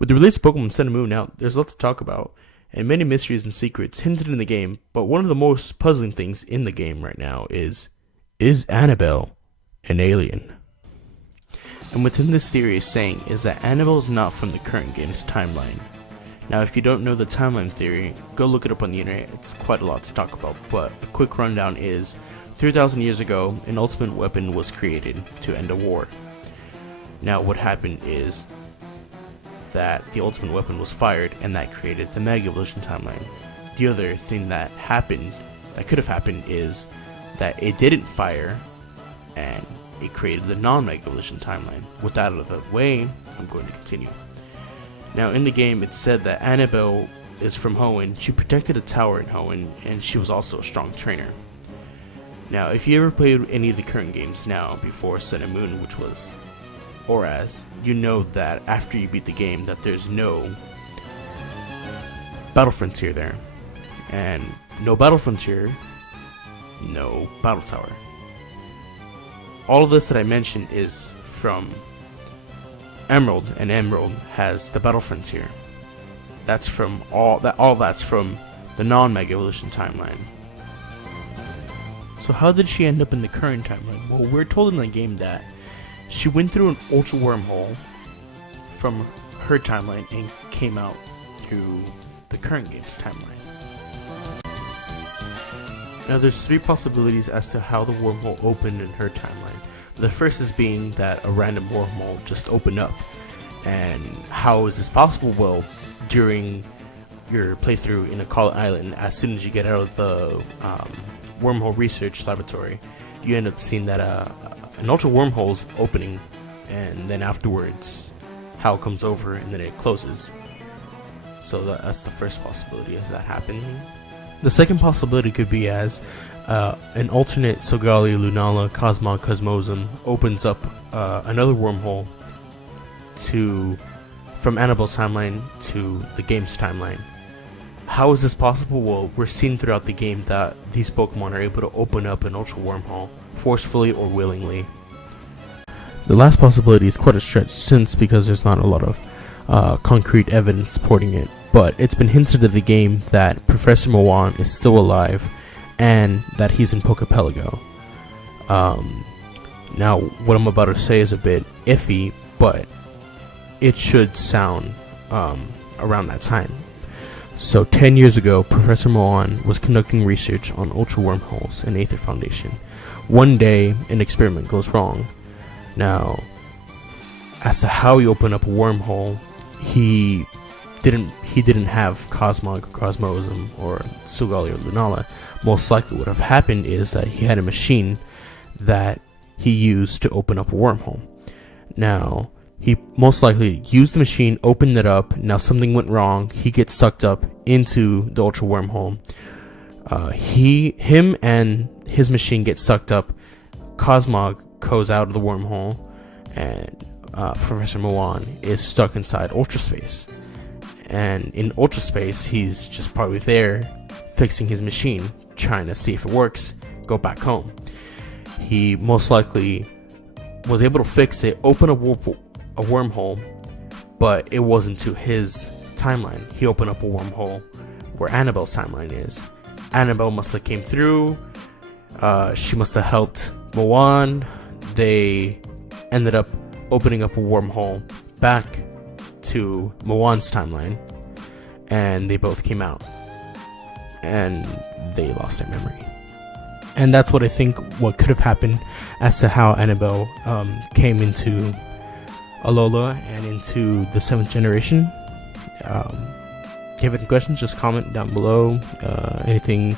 With the release of Pokemon Sun and Moon out, there's lots to talk about, and many mysteries and secrets hinted in the game, but one of the most puzzling things in the game right now is Anabel an alien? And within this theory is saying is that Anabel is not from the current game's timeline. Now if you don't know the timeline theory, go look it up on the internet, it's quite a lot to talk about, but a quick rundown is 3,000 years ago, an ultimate weapon was created to end a war. Now what happened is that the ultimate weapon was fired, and that created the Mega Evolution timeline. The other thing that happened, that could have happened, is that it didn't fire, and it created the non-Mega Evolution timeline. With that out of the way, I'm going to continue. Now in the game, it said that Anabel is from Hoenn. She protected a tower in Hoenn, and she was also a strong trainer. Now, if you ever played any of the current games now, before Sun and Moon, which was Oraz, you know that after you beat the game that there's no Battle Frontier there. And no Battle Frontier, no Battle Tower. All of this that I mentioned is from Emerald, and Emerald has the Battle Frontier. That's from all that's from the non-Mega Evolution timeline. So how did she end up in the current timeline? Well, we're told in the game that she went through an ultra wormhole from her timeline and came out through the current game's timeline. Now there's three possibilities as to how the wormhole opened in her timeline. The first is being that a random wormhole just opened up. And how is this possible? Well, during your playthrough in Akala Island, as soon as you get out of the wormhole research laboratory, you end up seeing that an ultra wormhole's opening, and then afterwards Hal comes over and then it closes. So that's the first possibility of that happening. The second possibility could be as an alternate Solgaleo Lunala Cosmog Cosmosm opens up another wormhole from Anabel's timeline to the game's timeline. How is this possible? Well, we're seeing throughout the game that these Pokemon are able to open up an ultra wormhole forcefully or willingly. The last possibility is quite a stretch since because there's not a lot of concrete evidence supporting it, but it's been hinted at the game that Professor Moan is still alive and that he's in Pokepelago. Now what I'm about to say is a bit iffy, but it should sound around that time. So 10 years ago, Professor Moan was conducting research on ultra wormholes in Aether Foundation. One day, an experiment goes wrong. Now, as to how he opened up a wormhole, he didn't have Cosmog, Cosmosm, or Solgaleo Lunala. Most likely what have happened is that he had a machine that he used to open up a wormhole. He most likely used the machine, opened it up, now something went wrong, he gets sucked up into the ultra wormhole. Him and his machine get sucked up, Cosmog goes out of the wormhole, and Professor Moan is stuck inside Ultra Space. And in Ultra Space, he's just probably there, fixing his machine, trying to see if it works, go back home. He most likely was able to fix it, open a wormhole, but it wasn't to his timeline. He opened up a wormhole where Anabel's timeline is. Anabel must have came through, she must have helped Moan. They ended up opening up a wormhole back to Moan's timeline, and they both came out, and they lost their memory. And that's what I think what could have happened as to how Anabel came into Alola and into the 7th generation. If you have any questions, just comment down below. Anything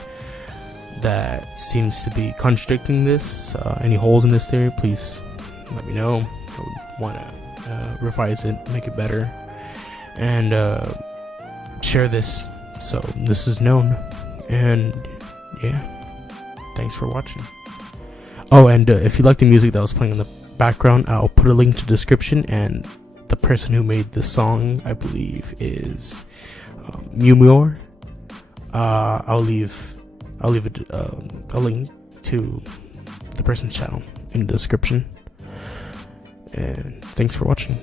that seems to be contradicting this, any holes in this theory, please let me know. I would want to revise it, make it better, and share this so this is known. And yeah, thanks for watching. Oh, and if you like the music that was playing in the background, I'll put a link to the description, and the person who made this song, I believe, is Mumior. I'll leave a link to the person's channel in the description. And thanks for watching.